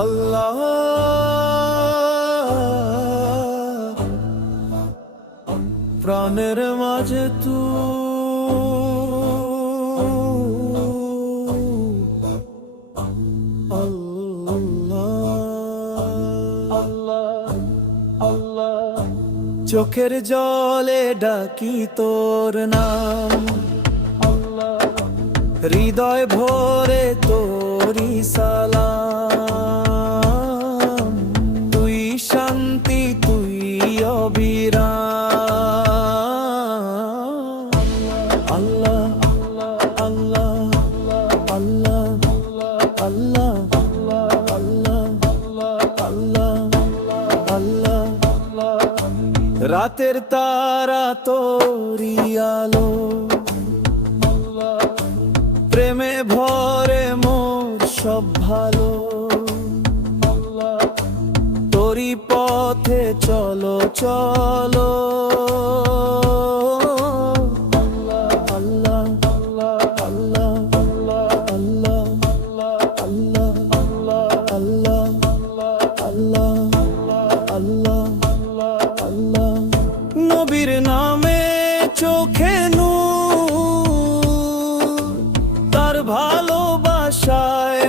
আল্লাহ প্রাণের মাঝে চোখের জলে ডাকি তোর নাম, হৃদয় ভরে তোরি সালাম। তুই শান্তি, তুই অবিরাম। আল্লাহ আল্লাহ আল্লাহ আল্লাহ আল্লাহ আল্লাহ। রাতের তারা তোরি আলো, প্রেমে ভরে মোর সব ভালো। তোরি পথে চলো চলো। আল্লাহ আল্লাহ আল্লাহ আল্লাহ আল্লাহ আল্লাহ আল্লাহ আল্লাহ। নবীর নামে চোখে নূর, তার ভালোবাসায়